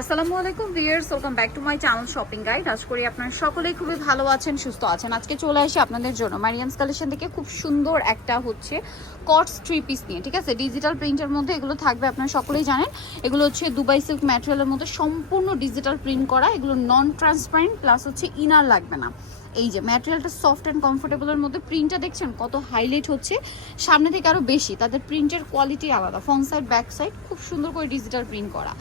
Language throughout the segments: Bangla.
আসসালামু আলাইকুম viewers welcome back to my channel shopping guide. আশা করি আপনারা সকলেই খুবই ভালো আছেন, সুস্থ আছেন। আজকে চলে আসি আপনাদের জন্য। মারিয়ামস কালেকশন থেকে খুব সুন্দর একটা হচ্ছে কটস থ্রি পিস নিয়ে, ঠিক আছে? ডিজিটাল প্রিন্টের মধ্যে এগুলো থাকবে, আপনারা সকলেই জানেন। এগুলো হচ্ছে দুবাই সিল্ক ম্যাটেরিয়ালের মধ্যে সম্পূর্ণ ডিজিটাল প্রিন্ট করা। এগুলো নন ট্রান্সপারেন্ট প্লাস হচ্ছে ইনার লাগবে না। এই যে ম্যাটেরিয়ালটা সফট অ্যান্ড কমফোর্টেবলের মধ্যে প্রিন্টটা দেখছেন কত হাইলাইট হচ্ছে? সামনে থেকে আরও বেশি, তাদের প্রিন্টের কোয়ালিটি আলাদা ফ্রন্ট সাইড ব্যাক সাইড খুব সুন্দর করে ডিজিটাল প্রিন্ট করা।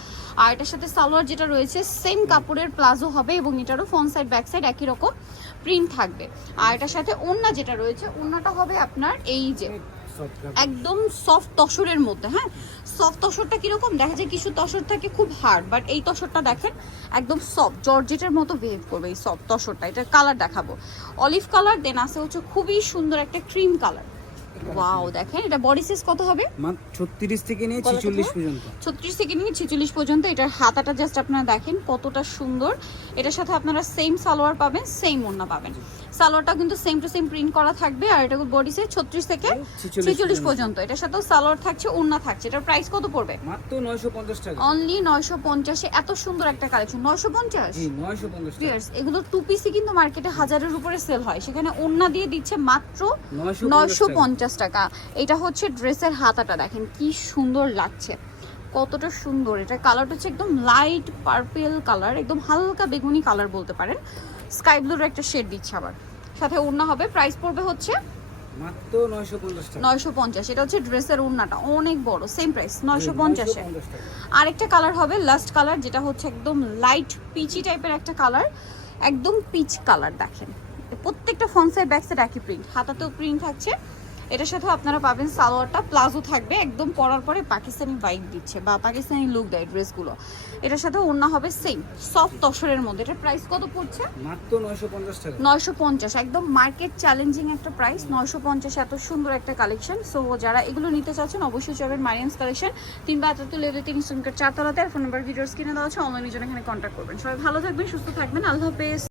আর এটার সাথে সালোয়ার যেটা রয়েছে সেম কাপড়ের প্লাজো হবে এবং এটারও ফ্রন্ট সাইড ব্যাক সাইড একই রকম প্রিন্ট থাকবে। আর এটার সাথে ওন্না যেটা রয়েছে ওন্নাটা হবে আপনার এই যে একদম সফট তসরের মধ্যে হ্যাঁ? সফট তসরটা কীরকম? দেখা যায় কিছু তসর থাকে খুব হার্ড বাট এই তসরটা দেখেন একদম সফট জর্জেটের মতো বিহেভ করবে এই সফট তসরটা। এটার কালার দেখাবো। অলিভ কালার দেন আছে হচ্ছে খুবই সুন্দর একটা ক্রিম কালার ওয়াও দেখেন এটা বডি সাইজ কত হবে? মাত্র ছত্রিশ থেকে নিয়ে কত ছিচল্লিশ থেকে? পর্যন্ত। ছত্রিশ থেকে নিয়ে ছেচল্লিশ পর্যন্ত এটার হাতাটা জাস্ট আপনারা দেখেন কতটা সুন্দর। এটার সাথে আপনারা সেম সালোয়ার পাবেন সেম ওড়না পাবেন। সালোয়ারটা কিন্তু সেম টু সেম প্রিন্ট করা থাকবে আর এটা বডি সাইজ ছত্রিশ থেকে ছিচল্লিশ ছেচল্লিশ পর্যন্ত। এটার সাথেও সালোয়ার থাকছে ওড়না থাকছে। এটার প্রাইস কত পড়বে? মাত্র নয়শো পঞ্চাশ টাকা। অনলি নয়শো পঞ্চাশে এত সুন্দর একটা কালেকশন নয়শো পঞ্চাশ? জি নয়শো পঞ্চাশ এগুলো টু পিসি কিন্তু মার্কেটে হাজারের উপরে সেল হয়। সেখানে ওড়না দিয়ে দিচ্ছে মাত্র নয়শো নয়শো পঞ্চাশ টাকা। এটা হচ্ছে ড্রেসের হাতাটা দেখেন কি সুন্দর লাগছে। কতটা সুন্দর। এটা কালারটা হচ্ছে একদম লাইট পার্পেল কালার একদম হালকা বেগুনি কালার বলতে পারেন। স্কাই ব্লুর একটা শেড দিচ্ছে আবার। সাথে ওড়না হবে প্রাইস পড়বে হচ্ছে নয়শো পঞ্চাশ এটা হচ্ছে ড্রেসের ওড়নাটা অনেক বড় সেম প্রাইস নয়শো পঞ্চাশে আরেকটা কালার হবে লাস্ট কালার যেটা হচ্ছে একদম লাইট পিচি টাইপের একটা কালার একদম পিচ কালার দেখেন। প্রত্যেকটা একই প্রিন্ট হাতাতেও প্রিন্ট থাকছে। এটার সাথে আপনারা পাবেন সালোয়ারটা প্লাজো থাকবে একদম পরার পরে পাকিস্তানি বাইক দিচ্ছে বা পাকিস্তানি লুক দেয় ড্রেসগুলো। এটার সাথে ওড়না হবে সেম সফট তসরের মধ্যে। এটার প্রাইস কত পড়ছে? মাত্র নয়শো পঞ্চাশ টাকা। নয়শো পঞ্চাশ একদম মার্কেট চ্যালেঞ্জিং একটা প্রাইস নয়শো পঞ্চাশ এত সুন্দর একটা কালেকশন সো যারা এগুলো নিতে চাচ্ছেন অবশ্যই যাবেন মারিয়ান্স কালেকশন তিন বা এত লেভেল তিন শ্রমিকের চারতলাতে আর ফোন নাম্বার ভিডিওস কিনে দেওয়া আছে। অনলাইনের জন্য এখানে কন্ট্যাক্ট করবেন। সবাই ভালো থাকবেন সুস্থ থাকবেন। আল্লাহ হাফেজ।